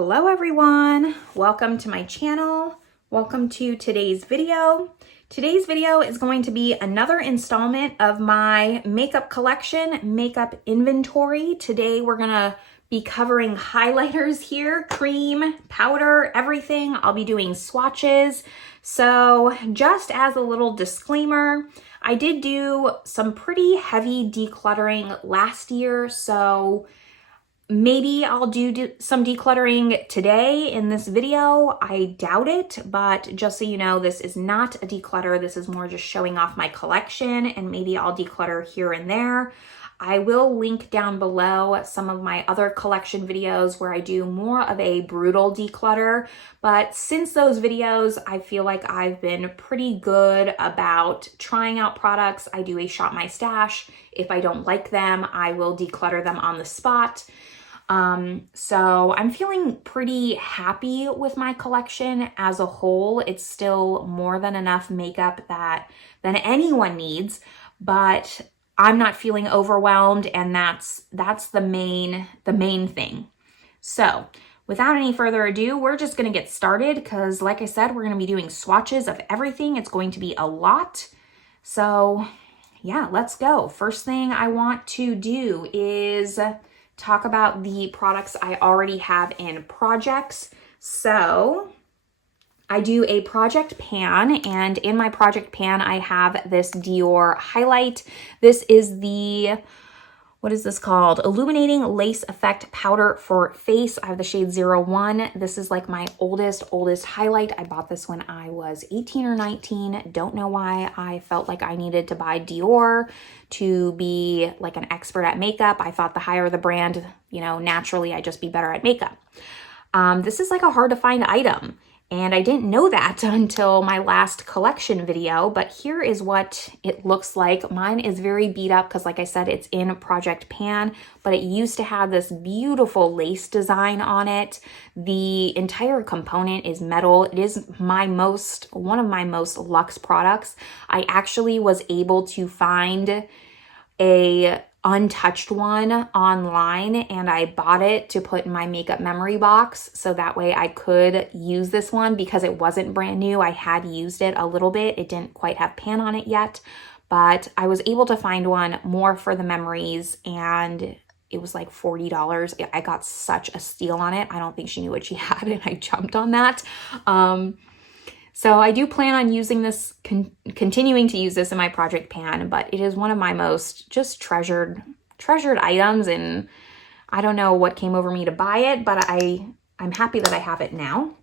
Hello everyone, welcome to my channel. Welcome to today's video. Today's video is going to be another installment of my makeup collection, makeup inventory. Today we're gonna be covering highlighters here, cream, powder, everything. I'll be doing swatches. So just as a little disclaimer, I did do some pretty heavy decluttering last year, so maybe I'll do some decluttering today in this video. I doubt it, but just so you know, this is not a declutter. This is more just showing off my collection, and maybe I'll declutter here and there. I will link down below some of my other collection videos where I do more of a brutal declutter. But since those videos, I feel like I've been pretty good about trying out products. I do a shop my stash. If I don't like them, I will declutter them on the spot. So I'm feeling pretty happy with my collection as a whole. It's still more than enough makeup than anyone needs, but I'm not feeling overwhelmed, and that's the main thing. So without any further ado, we're just going to get started because, like I said, we're going to be doing swatches of everything. It's going to be a lot. So yeah, let's go. First thing I want to do is talk about the products I already have in projects. So I do a project pan, and in my project pan, I have this Dior highlight. This is the, what is this called? Illuminating Lace Effect Powder for Face. I have the shade 01. This is like my oldest highlight. I bought this when I was 18 or 19. Don't know why I felt like I needed to buy Dior to be like an expert at makeup. I thought the higher the brand, you know, naturally I'd just be better at makeup. This is like a hard to find item, and I didn't know that until my last collection video, but here is what it looks like. Mine is very beat up because, like I said, it's in Project Pan, but it used to have this beautiful lace design on it. The entire component is metal. It is one of my most luxe products. I actually was able to find a untouched one online, and I bought it to put in my makeup memory box so that way I could use this one because it wasn't brand new. I had used it a little bit. It didn't quite have pan on it yet, but I was able to find one more for the memories, and it was like $40. I got such a steal on it. I don't think she knew what she had, and I jumped on that. So I do plan on using this, continuing to use this in my project pan, but it is one of my most just treasured items, and I don't know what came over me to buy it, but I'm happy that I have it now.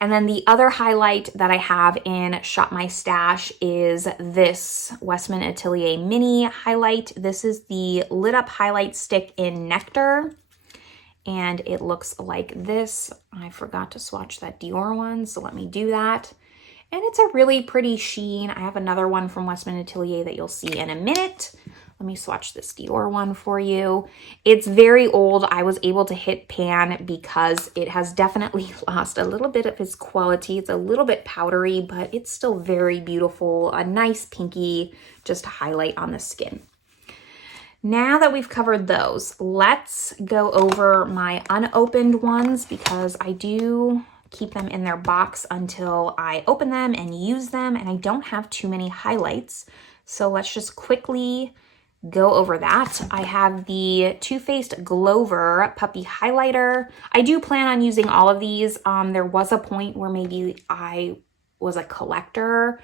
And then the other highlight that I have in Shop My Stash is this Westman Atelier Mini highlight. This is the lit up highlight stick in Nectar, and it looks like this. I forgot to swatch that Dior one, so let me do that. And it's a really pretty sheen. I have another one from Westman Atelier that you'll see in a minute. Let me swatch this Dior one for you. It's very old. I was able to hit pan because it has definitely lost a little bit of its quality. It's a little bit powdery, but it's still very beautiful. A nice pinky just highlight on the skin. Now that we've covered those, let's go over my unopened ones because I do keep them in their box until I open them and use them, and I don't have too many highlights. So let's just quickly go over that. I have the Too Faced Glover Puppy Highlighter. I do plan on using all of these. There was a point where maybe I was a collector,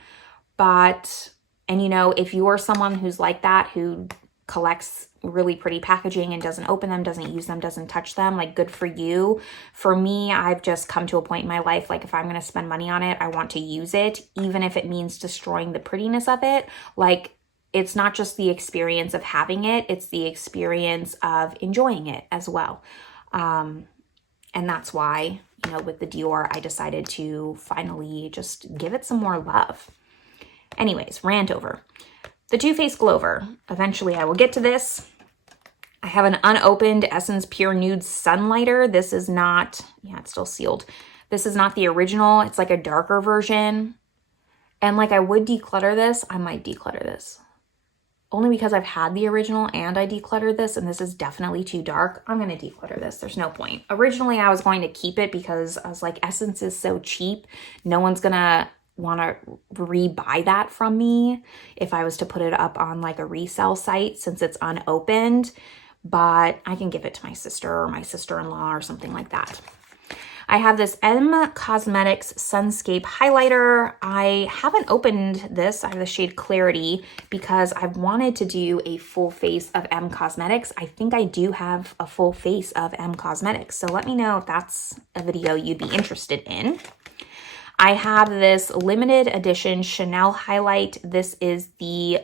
and you know, if you're someone who's like that, who collects really pretty packaging and doesn't open them, doesn't use them, doesn't touch them, like, good for you. For me, I've just come to a point in my life, like, if I'm going to spend money on it, I want to use it, even if it means destroying the prettiness of it. Like, it's not just the experience of having it, it's the experience of enjoying it as well. And that's why, you know, with the Dior, I decided to finally just give it some more love. Anyways, rant over. The Too Faced Glover. Eventually I will get to this. I have an unopened Essence Pure Nude Sunlighter. This is not, yeah, it's still sealed. This is not the original. It's like a darker version. And like, I would declutter this. I might declutter this. only because I've had the original and I decluttered this, and this is definitely too dark. I'm going to declutter this. There's no point. Originally, I was going to keep it because I was like, Essence is so cheap. No one's going to want to rebuy that from me if I was to put it up on like a resale site since it's unopened, but I can give it to my sister or my sister-in-law or something like that. I have this M Cosmetics Sunscape Highlighter. I haven't opened this. I have the shade Clarity because I've wanted to do a full face of M Cosmetics. I think I do have a full face of M Cosmetics, so let me know if that's a video you'd be interested in. I have this limited edition Chanel highlight. This is the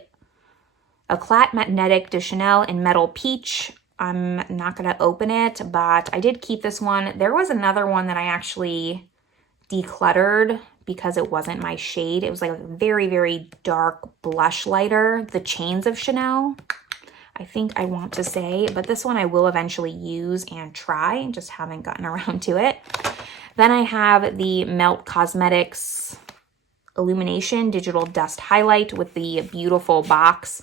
Eclat Magnetic de Chanel in Metal Peach. I'm not going to open it, but I did keep this one. There was another one that I actually decluttered because it wasn't my shade. It was like a very, very dark blush lighter, the Chains of Chanel, I think I want to say, but this one I will eventually use and try, just haven't gotten around to it. Then I have the Melt Cosmetics Illumination Digital Dust Highlight with the beautiful box.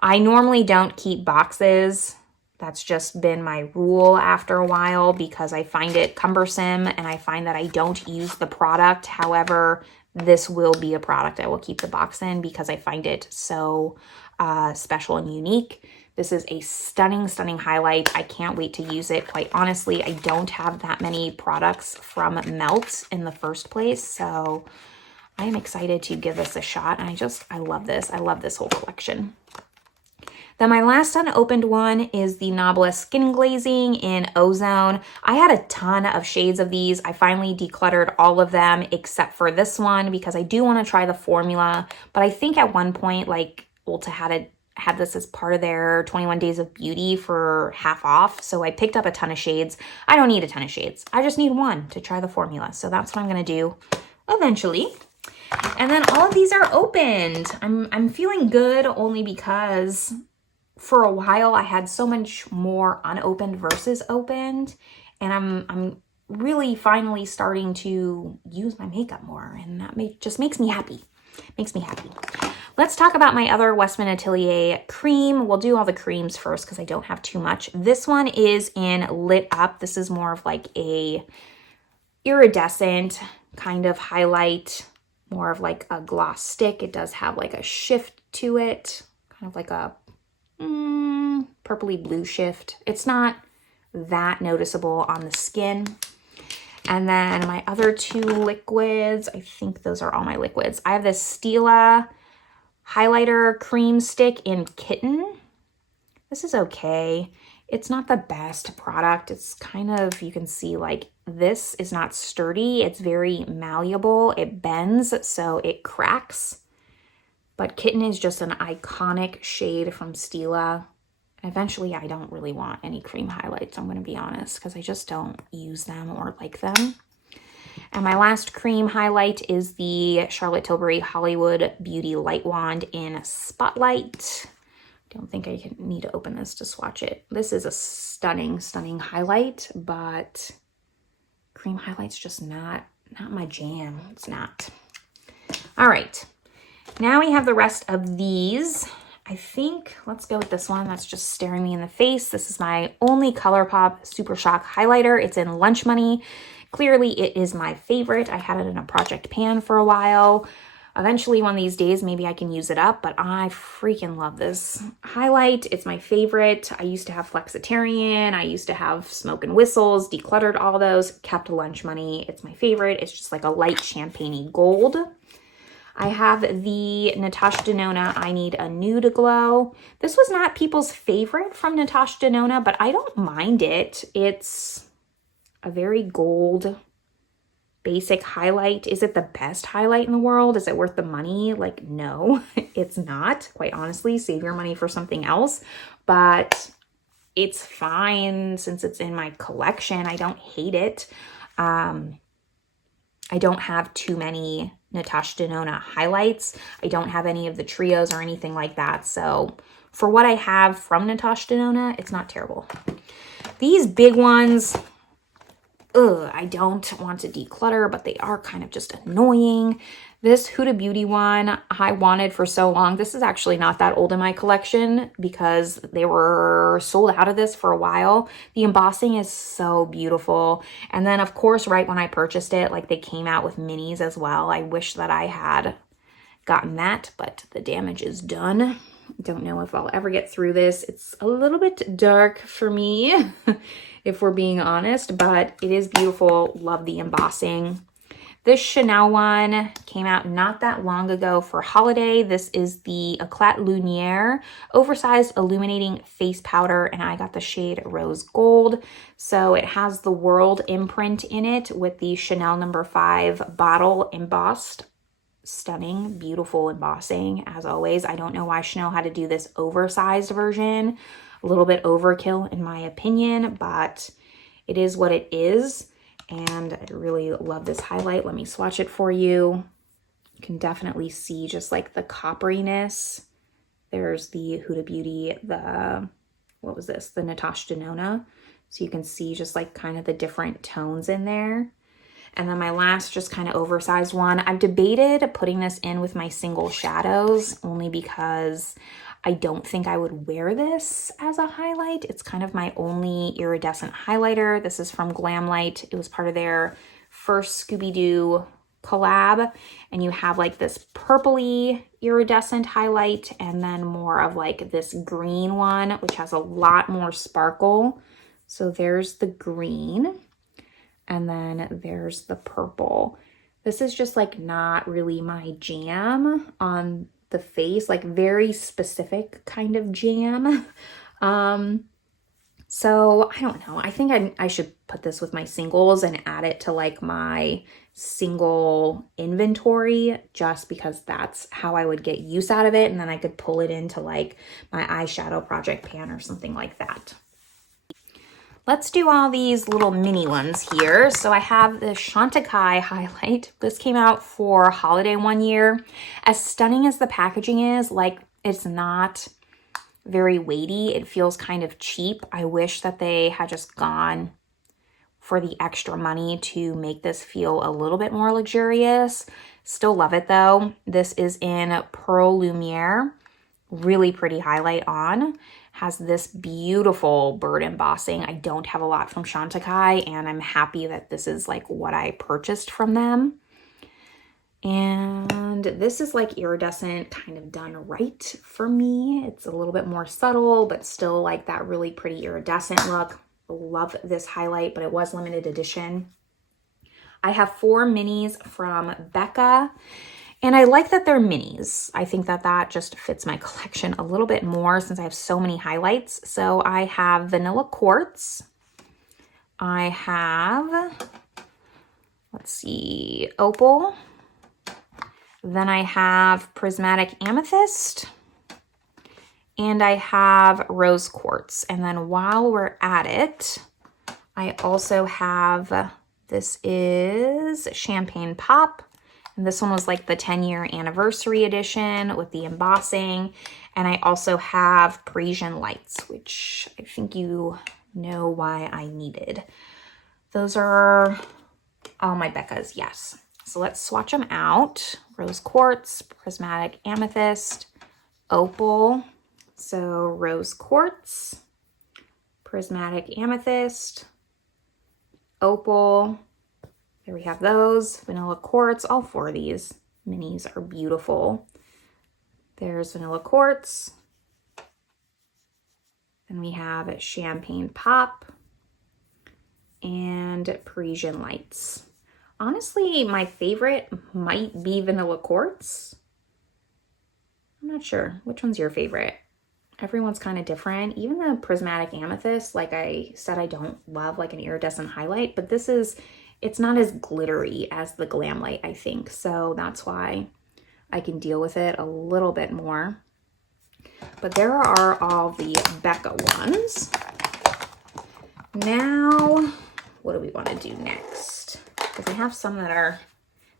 I normally don't keep boxes. That's just been my rule after a while because I find it cumbersome and I find that I don't use the product. However, this will be a product I will keep the box in because I find it so special and unique. This is a stunning, stunning highlight. I can't wait to use it. Quite honestly, I don't have that many products from Melt in the first place, so I am excited to give this a shot. And I love this. I love this whole collection. Then my last unopened one is the Nobla Skin Glazing in Ozone. I had a ton of shades of these. I finally decluttered all of them except for this one because I do want to try the formula. But I think at one point, like, Ulta had this as part of their 21 Days of Beauty for half off. So I picked up a ton of shades. I don't need a ton of shades. I just need one to try the formula. So that's what I'm going to do eventually. And then all of these are opened. I'm feeling good only because for a while I had so much more unopened versus opened, and I'm really finally starting to use my makeup more, and that just makes me happy. Makes me happy. Let's talk about my other Westman Atelier cream. We'll do all the creams first because I don't have too much. This one is in Lit Up. This is more of like a iridescent kind of highlight, more of like a gloss stick. It does have like a shift to it, kind of like a purpley blue shift. It's not that noticeable on the skin. And then my other two liquids, I think those are all my liquids. I have this Stila highlighter cream stick in Kitten. This is okay. It's not the best product. It's kind of, you can see like this is not sturdy. It's very malleable. It bends, so it cracks. But Kitten is just an iconic shade from Stila. And eventually I don't really want any cream highlights, I'm going to be honest, because I just don't use them or like them. And my last cream highlight is the Charlotte Tilbury Hollywood Beauty Light Wand in Spotlight. Don't think I need to open this to swatch it. This is a stunning, stunning highlight, but cream highlight's just not my jam. It's not. All right. Now we have the rest of these. I think, let's go with this one that's just staring me in the face. This is my only ColourPop Super Shock highlighter. It's in Lunch Money. Clearly, it is my favorite. I had it in a project pan for a while. Eventually, one of these days, maybe I can use it up, but I freaking love this highlight. It's my favorite. I used to have Flexitarian. I used to have Smoke and Whistles, decluttered all those, kept Lunch Money. It's my favorite. It's just like a light champagne-y gold. I have the Natasha Denona I Need a Nude Glow. This was not people's favorite from Natasha Denona, but I don't mind it. It's a very gold, basic highlight. Is it the best highlight in the world? Is it worth the money? Like, no, it's not. Quite honestly, save your money for something else. But it's fine since it's in my collection. I don't hate it. I don't have too many Natasha Denona highlights. I don't have any of the trios or anything like that. So for what I have from Natasha Denona, it's not terrible. These big ones, I don't want to declutter, but they are kind of just annoying. This Huda Beauty one I wanted for so long. This is actually not that old in my collection because they were sold out of this for a while. The embossing is so beautiful. And then of course, right when I purchased it, like they came out with minis as well. I wish that I had gotten that, but the damage is done. Don't know if I'll ever get through this. It's a little bit dark for me, if we're being honest, but it is beautiful. Love the embossing. This Chanel one came out not that long ago for holiday. This is the Eclat Lumiere Oversized Illuminating Face Powder, and I got the shade Rose Gold. So it has the World imprint in it with the Chanel No. 5 bottle embossed. Stunning, beautiful embossing, as always. I don't know why Chanel had to do this oversized version. A little bit overkill in my opinion, but it is what it is. And I really love this highlight. Let me swatch it for you. You can definitely see just like the copperiness. There's the Huda Beauty, what was this? The Natasha Denona. So you can see just like kind of the different tones in there. And then my last just kind of oversized one. I've debated putting this in with my single shadows only because I don't think I would wear this as a highlight. It's kind of my only iridescent highlighter. This is from Glamlight. It was part of their first Scooby-Doo collab. And you have like this purpley iridescent highlight and then more of like this green one, which has a lot more sparkle. So there's the green. And then there's the purple. This is just like not really my jam on the face, like very specific kind of jam. So I don't know. I think I should put this with my singles and add it to like my single inventory just because that's how I would get use out of it. And then I could pull it into like my eyeshadow project pan or something like that. Let's do all these little mini ones here. So I have the Chantecaille highlight. This came out for holiday one year. As stunning as the packaging is, like it's not very weighty. It feels kind of cheap. I wish that they had just gone for the extra money to make this feel a little bit more luxurious. Still love it though. This is in Pearl Lumiere. Really pretty highlight on. Has this beautiful bird embossing. I don't have a lot from Chantecaille, and I'm happy that this is like what I purchased from them. And this is like iridescent, kind of done right for me. It's a little bit more subtle, but still like that really pretty iridescent look. Love this highlight, but it was limited edition. I have 4 minis from Becca. And I like that they're minis. I think that that just fits my collection a little bit more since I have so many highlights. So I have Vanilla Quartz. I have, let's see, Opal. Then I have Prismatic Amethyst. And I have Rose Quartz. And then while we're at it, I also have, this is Champagne Pop. And this one was like the 10-year anniversary edition with the embossing. And I also have Parisian Lights, which I think you know why I needed. Those are all my Beccas, yes. So let's swatch them out. Rose Quartz, Prismatic Amethyst, Opal. So Rose Quartz, Prismatic Amethyst, Opal. There we have those. Vanilla Quartz. All 4 of these minis are beautiful. There's Vanilla Quartz. Then we have Champagne Pop and Parisian Lights. Honestly, my favorite might be Vanilla Quartz. I'm not sure. Which one's your favorite? Everyone's kind of different. Even the Prismatic Amethyst, like I said, I don't love like an iridescent highlight, but this is, it's not as glittery as the Glamlight, I think. So that's why I can deal with it a little bit more. But there are all the Becca ones. Now, what do we want to do next? Because I have some that are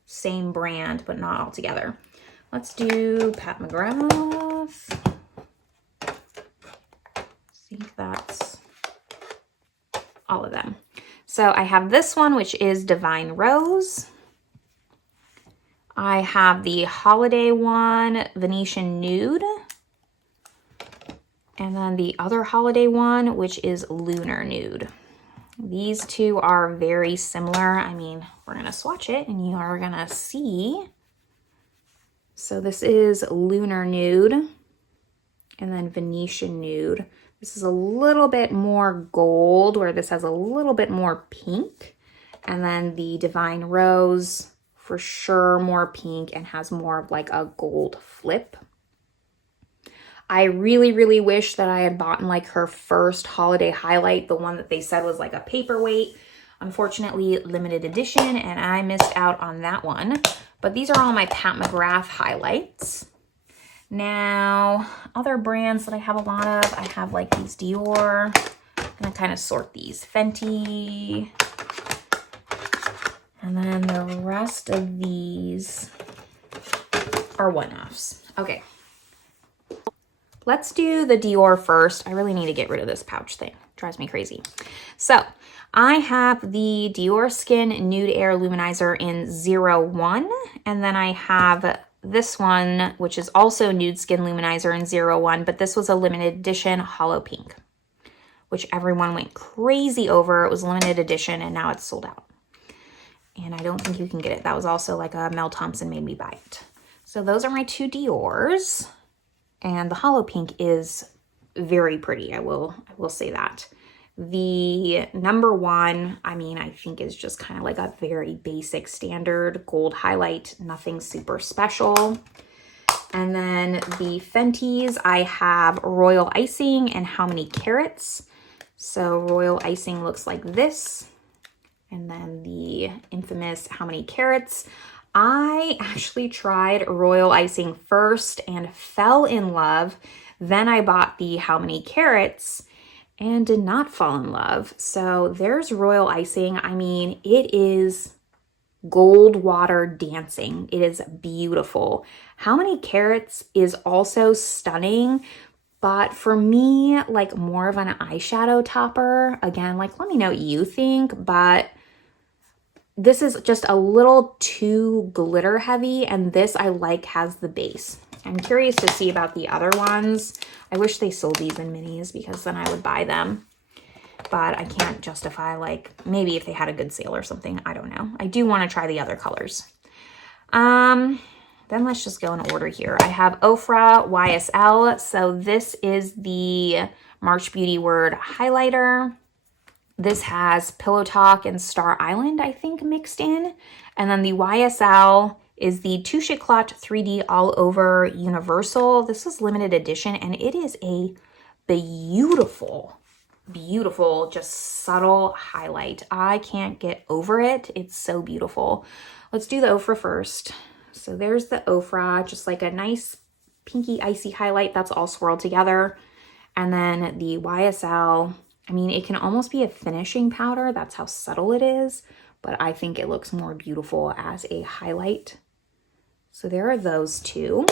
same brand, but not all together. Let's do Pat McGrath. I think that's all of them. So I have this one, which is Divine Rose. I have the holiday one, Venetian Nude. And then the other holiday one, which is Lunar Nude. These two are very similar. I mean, we're gonna swatch it and you are gonna see. So this is Lunar Nude and then Venetian Nude. This is a little bit more gold, where this has a little bit more pink. And then the Divine Rose, for sure more pink and has more of like a gold flip. I really, really wish that I had bought like her first holiday highlight, the one that they said was like a paperweight. Unfortunately, limited edition, and I missed out on that one. But these are all my Pat McGrath highlights. Now, other brands that I have a lot of, I have like these Dior. I'm gonna kind of sort these. Fenty. And then the rest of these are one-offs. Okay. Let's do the Dior first. I really need to get rid of this pouch thing. It drives me crazy. So I have the Dior Skin Nude Air Luminizer in 01. And then I have this one, which is also Nude Skin Luminizer in 01, but this was a limited edition Hollow Pink, which everyone went crazy over. It was limited edition and now it's sold out. And I don't think you can get it. That was also like a Mel Thompson made me buy it. So those are my two Diors. And the Hollow Pink is very pretty, I will say that. The number one, I mean, I think is just kind of like a very basic standard gold highlight, nothing super special. And then the Fenties, I have Royal Icing and How Many Carats. So Royal Icing looks like this. And then the infamous How Many Carats. I actually tried Royal Icing first and fell in love. Then I bought the How Many Carats and did not fall in love. So there's Royal Icing. I mean, it is gold water dancing. It is beautiful. How Many Carats is also stunning, but for me, like more of an eyeshadow topper. Again, like let me know what you think, but this is just a little too glitter heavy, and this I like has the base. I'm curious to see about the other ones. I wish they sold these in minis because then I would buy them, but I can't justify, like maybe if they had a good sale or something, I don't know. I do want to try the other colors. Then let's just go in order here. I have Ofra YSL. So this is the March Beauty Word highlighter. This has Pillow Talk and Star Island, I think, mixed in. And then the YSL is the Touche Éclat 3D All Over Universal. This is limited edition, and it is a beautiful, beautiful, just subtle highlight. I can't get over it. It's so beautiful. Let's do the Ofra first. So there's the Ofra, just like a nice pinky icy highlight that's all swirled together. And then the YSL, I mean, it can almost be a finishing powder. That's how subtle it is, but I think it looks more beautiful as a highlight. So there are those two.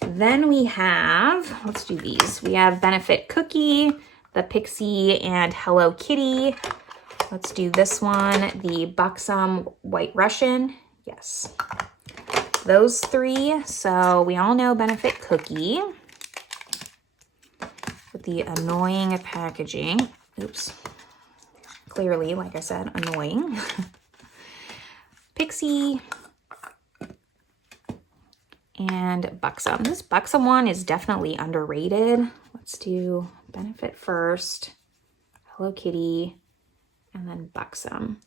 Then we have, let's do these. We have Benefit Cookie, the Pixie, and Hello Kitty. Let's do this one, the Buxom White Russian. Yes, those three. So we all know Benefit Cookie with the annoying packaging. Oops. Clearly, like I said, annoying. Pixie and Buxom. This Buxom one is definitely underrated. Let's do Benefit first, Hello Kitty, and then Buxom.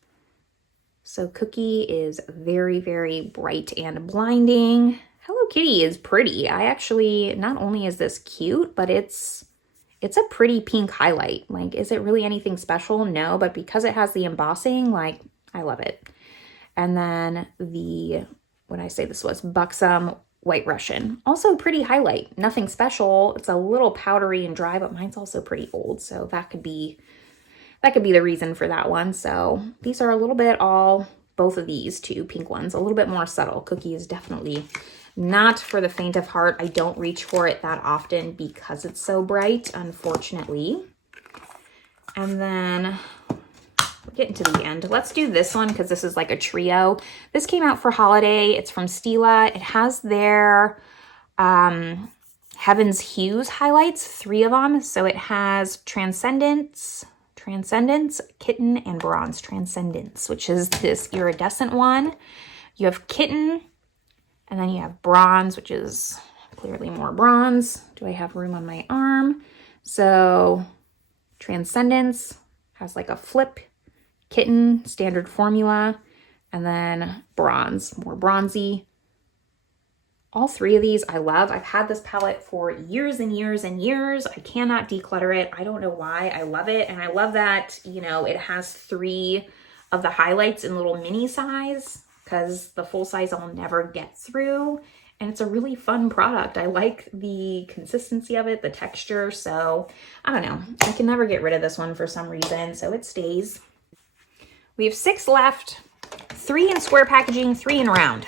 So Cookie is very, very bright and blinding. Hello Kitty is pretty. I actually, not only is this cute, but it's a pretty pink highlight. Like, is it really anything special? No, but because it has the embossing, like, I love it. And then the, what I say this was, Buxom White Russian. Also a pretty highlight. Nothing special. It's a little powdery and dry, but mine's also pretty old. So that could be the reason for that one. So these are a little bit both of these two pink ones, a little bit more subtle. Cookie is definitely not for the faint of heart. I don't reach for it that often because it's so bright, unfortunately. And then getting to the end. Let's do this one because this is like a trio. This came out for holiday. It's from Stila. It has their Heaven's Hues highlights, 3 of them. So it has Transcendence, Kitten, and Bronze. Transcendence, which is this iridescent one. You have Kitten, and then you have Bronze, which is clearly more bronze. Do I have room on my arm? So Transcendence has like a flip, Kitten, standard formula, and then Bronze, more bronzy. All 3 of these I love. I've had this palette for years and years and years. I cannot declutter it. I don't know why. I love it. And I love that, you know, it has 3 of the highlights in little mini size because the full size I'll never get through. And it's a really fun product. I like the consistency of it, the texture. So I don't know. I can never get rid of this one for some reason. So it stays. We have 6 left, 3 in square packaging, 3 in round.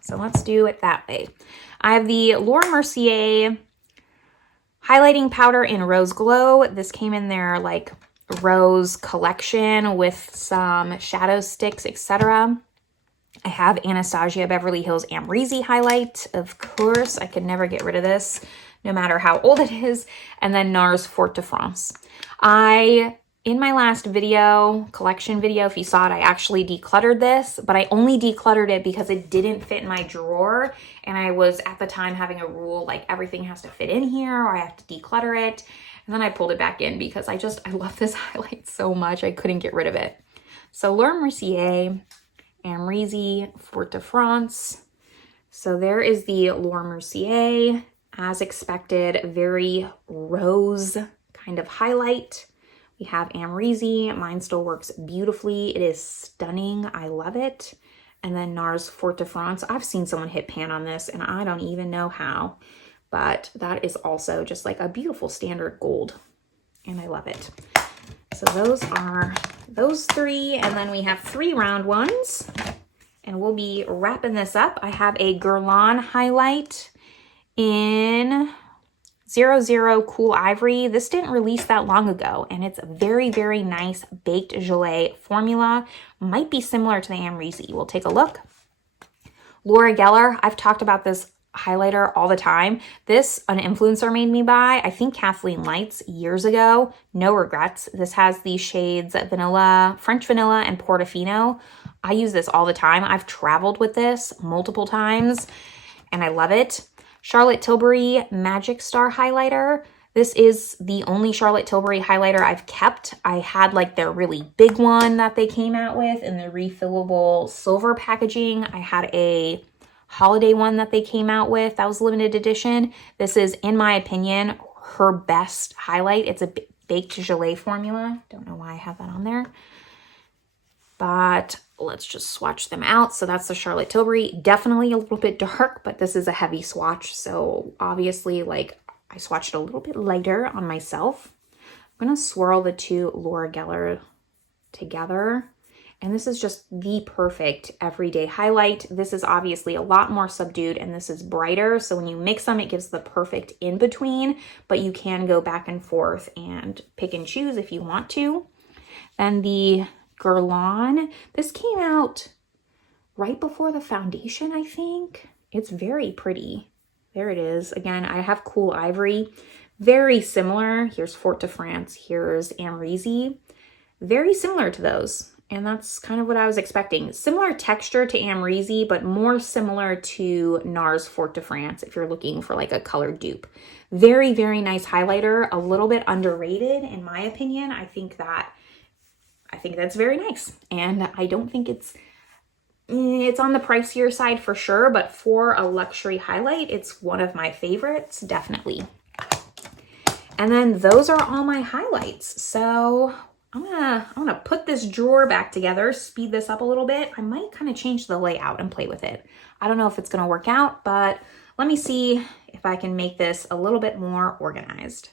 So let's do it that way. I have the Laura Mercier highlighting powder in Rose Glow. This came in their like rose collection with some shadow sticks, etc. I have Anastasia Beverly Hills Amrezy highlight. Of course, I could never get rid of this, no matter how old it is. And then NARS Fort de France. In my last video, collection video, if you saw it, I actually decluttered this, but I only decluttered it because it didn't fit in my drawer. And I was at the time having a rule, like everything has to fit in here or I have to declutter it. And then I pulled it back in because I love this highlight so much. I couldn't get rid of it. So Laura Mercier, Amrezy, Fort de France. So there is the Laura Mercier, as expected, very rose kind of highlight. We have Amrezy. Mine still works beautifully. It is stunning. I love it. And then NARS Fort de France. I've seen someone hit pan on this and I don't even know how. But that is also just like a beautiful standard gold. And I love it. So those are those 3. And then we have 3 round ones. And we'll be wrapping this up. I have a Guerlain highlight in 00 Cool Ivory. This didn't release that long ago, and it's a very, very nice baked gelée formula. Might be similar to the Amrezy. We'll take a look. Laura Geller, I've talked about this highlighter all the time. This, an influencer made me buy, I think Kathleen Lights, years ago. No regrets. This has the shades Vanilla, French Vanilla, and Portofino. I use this all the time. I've traveled with this multiple times, and I love it. Charlotte Tilbury Magic Star highlighter. This is the only Charlotte Tilbury highlighter I've kept. I had like their really big one that they came out with in the refillable silver packaging. I had a holiday one that they came out with that was limited edition. This is, in my opinion, her best highlight. It's a baked gelée formula. Don't know why I have that on there. But let's just swatch them out. So that's the Charlotte Tilbury. Definitely a little bit dark, but this is a heavy swatch. So obviously, like, I swatched it a little bit lighter on myself. I'm going to swirl the 2 Laura Geller together. And this is just the perfect everyday highlight. This is obviously a lot more subdued and this is brighter. So when you mix them, it gives the perfect in between, but you can go back and forth and pick and choose if you want to. Then the Guerlain. This came out right before the foundation, I think. It's very pretty. There it is. Again, I have Cool Ivory. Very similar. Here's Fort de France. Here's Amrezy. Very similar to those. And that's kind of what I was expecting. Similar texture to Amrezy, but more similar to NARS Fort de France if you're looking for like a color dupe. Very, very nice highlighter. A little bit underrated in my opinion. I think that's very nice. And I don't think it's on the pricier side for sure, but for a luxury highlight, it's one of my favorites, definitely. And then those are all my highlights. So I'm gonna put this drawer back together, speed this up a little bit. I might kind of change the layout and play with it. I don't know if it's gonna work out, but let me see if I can make this a little bit more organized.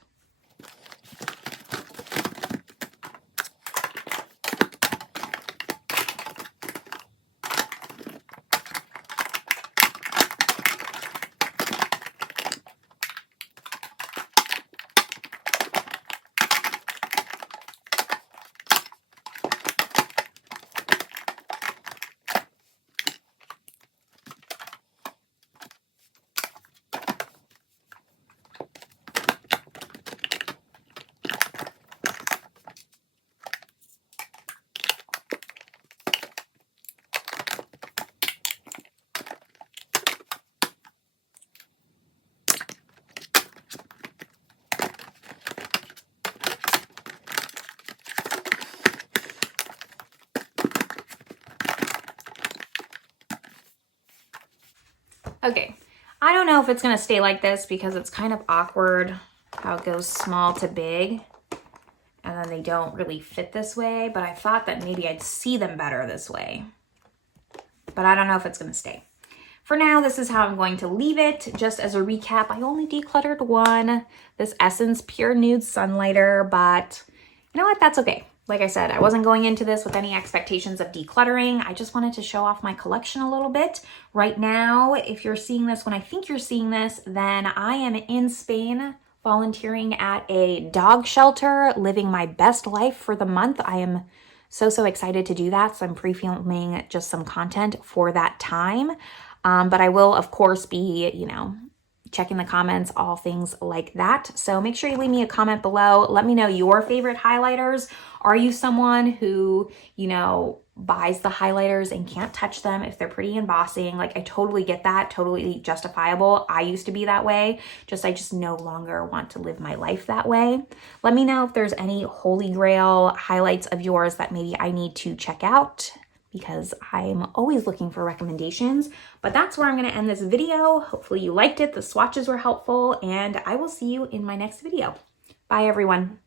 Okay, I don't know if it's gonna stay like this because it's kind of awkward how it goes small to big and then they don't really fit this way, but I thought that maybe I'd see them better this way. But I don't know if it's gonna stay. For now, this is how I'm going to leave it. Just as a recap, I only decluttered one, this Essence Pure Nude Sunlighter, but you know what, that's okay. Like I said, I wasn't going into this with any expectations of decluttering. I just wanted to show off my collection a little bit. Right now, if you're seeing this when I think you're seeing this, then I am in Spain volunteering at a dog shelter, living my best life for the month. I am so excited to do that. So I'm pre-filming just some content for that time. But I will, of course, be, checking the comments, all things like that. So make sure you leave me a comment below. Let me know your favorite highlighters. Are you someone who, buys the highlighters and can't touch them if they're pretty embossing? Like, I totally get that, totally justifiable. I used to be that way. I just no longer want to live my life that way. Let me know if there's any holy grail highlights of yours that maybe I need to check out, because I'm always looking for recommendations. But that's where I'm gonna end this video. Hopefully you liked it, the swatches were helpful, and I will see you in my next video. Bye everyone.